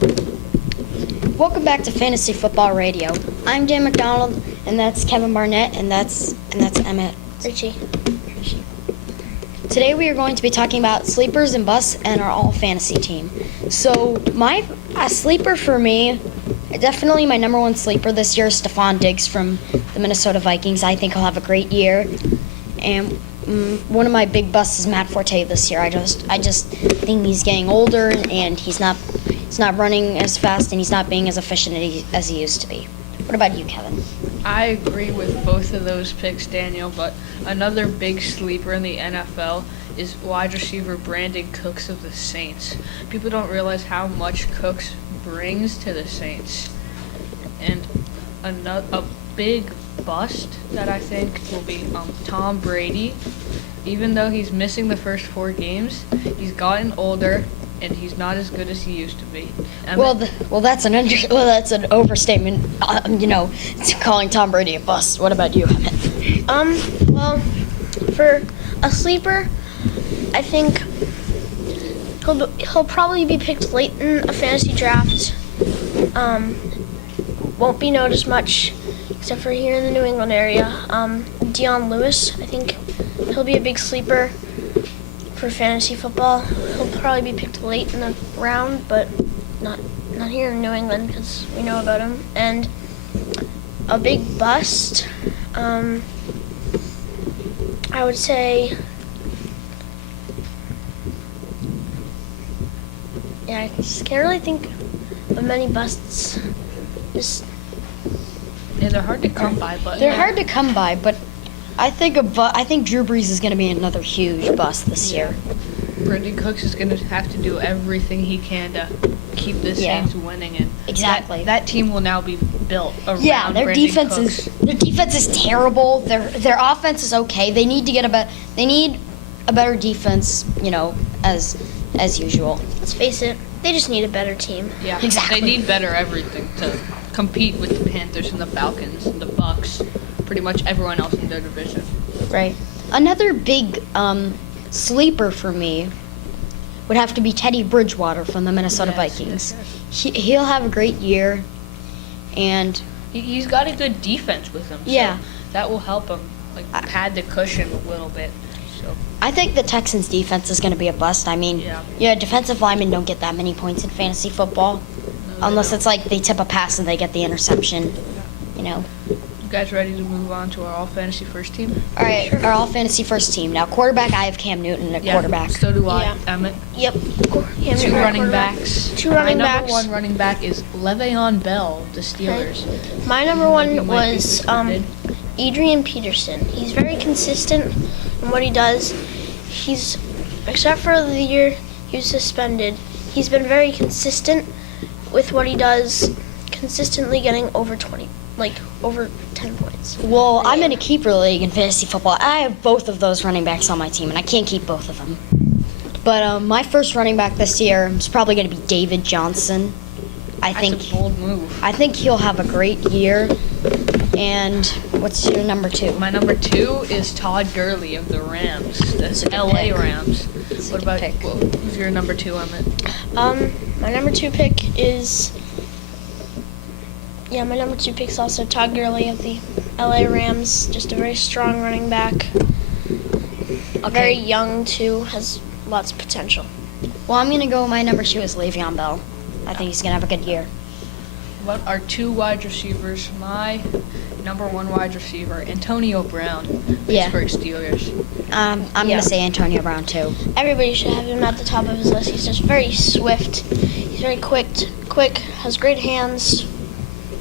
Welcome back to Fantasy Football Radio. I'm Dan McDonald, and that's Kevin Barnett, and that's Emmett Richie. Today we are going to be talking about sleepers and busts and our all fantasy team. So my sleeper for me, definitely my number one sleeper this year is Stephon Diggs from the Minnesota Vikings. I think he'll have a great year. And one of my big busts is Matt Forte this year. I just think he's getting older and he's not running as fast and he's not being as efficient as he used to be. What about you, Kevin? I agree with both of those picks, Daniel, but another big sleeper in the NFL is wide receiver Brandon Cooks of the Saints. People don't realize how much Cooks brings to the Saints. And a big bust that I think will be Tom Brady. Even though he's missing the first 4 games, he's gotten older and he's not as good as he used to be. That's an overstatement. Calling Tom Brady a bust. What about you, Emmett? Well, for a sleeper, I think he'll probably be picked late in a fantasy draft. Won't be noticed much, except for here in the New England area. Dion Lewis, I think he'll be a big sleeper for fantasy football. He'll probably be picked late in the round, but not here in New England because we know about him. And a big bust, I would say, I just can't really think of many busts. They're hard to come by, but Hard to come by, but I think Drew Brees is going to be another huge bust this year. Brandon Cooks is going to have to do everything he can to keep the Saints winning, and Exactly. that team will now be built around Their Brandon defense Cooks. is terrible. Their offense is okay. They need a better defense, as usual. Let's face it, they just need a better team. Yeah, Exactly. They need better everything to compete with the Panthers and the Falcons and the Bucks, pretty much everyone else in their division. Right. Another big sleeper for me would have to be Teddy Bridgewater from the Minnesota Vikings. He'll have a great year, and He's got a good defense with him. Yeah. So that will help him pad the cushion a little bit. So I think the Texans' defense is going to be a bust. I mean, defensive linemen don't get that many points in fantasy football, unless it's like they tip a pass and they get the interception. You guys ready to move on to our all fantasy first team? All right, our all fantasy first team. Now, quarterback, I have Cam Newton at quarterback. So do I. Yeah. Emmett. Yep. 2 running backs. Two running My backs. number 1 running back is Le'Veon Bell, the Steelers. My number You one might be was suspended. Adrian Peterson. He's very consistent in what he does. Except for the year he was suspended, he's been very consistent with what he does, consistently getting over 10 points. Well, I'm in a keeper league in fantasy football. I have both of those running backs on my team, and I can't keep both of them. But my first running back this year is probably going to be David Johnson. That's a bold move. I think he'll have a great year. And what's your number 2? My number 2 is Todd Gurley of the Rams, the LA pick. Rams. What about pick. who's your number 2, Emmett? My number 2 pick is my number 2 pick is also Todd Gurley of the LA Rams. Just a very strong running back. Very young too, has lots of potential. Well, I'm going to go, my number 2 is Le'Veon Bell. I think he's going to have a good year. What are 2 wide receivers? My number 1 wide receiver, Antonio Brown, Pittsburgh Steelers. I'm going to say Antonio Brown, too. Everybody should have him at the top of his list. He's just very swift. He's very quick, has great hands.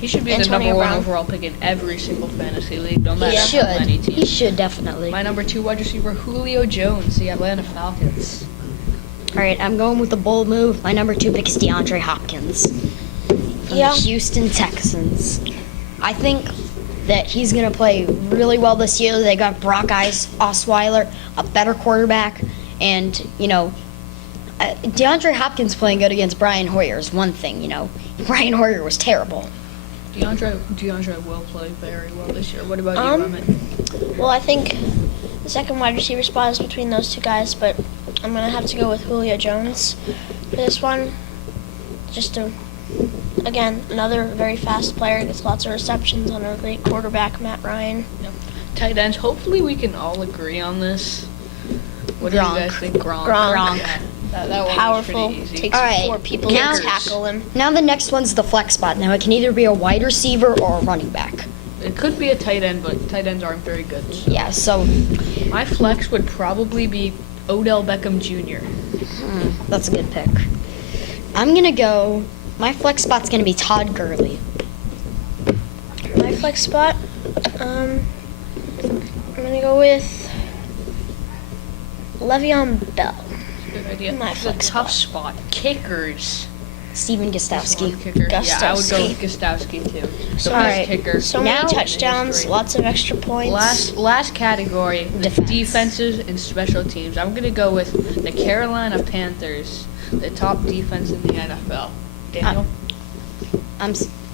He should be Antonio the number 1 Brown. overall pick in every single fantasy league, no matter He how many should. He teams. should, definitely. My number 2 wide receiver, Julio Jones, the Atlanta Falcons. All right, I'm going with a bold move. My number 2 pick is DeAndre Hopkins from the Houston Texans. I think that he's going to play really well this year. They got Brock Osweiler, a better quarterback, and, DeAndre Hopkins playing good against Brian Hoyer is one thing, Brian Hoyer was terrible. DeAndre will play very well this year. What about you, Emmett? Well, I think the second wide receiver spot is between those two guys, but I'm going to have to go with Julio Jones for this one. Just a Again, another very fast player, gets lots of receptions on our great quarterback, Matt Ryan. Tight ends. Hopefully, we can all agree on this. What do you Gronk. guys think? Gronk. Gronk. Yeah, that one Powerful, was pretty easy. takes All right, 4 people now- to tackle him. Now the next one's the flex spot. Now it can either be a wide receiver or a running back. It could be a tight end, but tight ends aren't very good. So. Yeah, so My flex would probably be Odell Beckham Jr. that's a good pick. I'm gonna go. My flex spot's gonna be Todd Gurley. My flex spot, I'm gonna go with Le'Veon Bell. Good idea. My It's a flex tough spot. Kickers. Steven This Gostowski. one kicker. Yeah, I would go Gostowski. with Gostowski too. So Best many- kicker. So Now- many touchdowns, history. lots of extra points. Last category, the Defense. defenses and special teams. I'm gonna go with the Carolina Panthers, the top defense in the NFL. Daniel.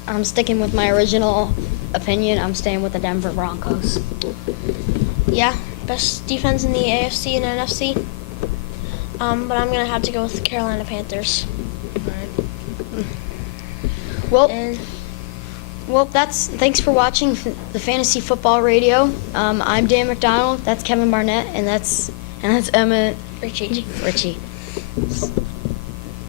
I'm sticking with my original opinion. I'm staying with the Denver Broncos. Yeah, best defense in the AFC and NFC. But I'm gonna have to go with the Carolina Panthers. Well, And thanks for watching the Fantasy Football Radio. I'm Dan McDonald. That's Kevin Barnett, and that's Emma Richie. Ritchie.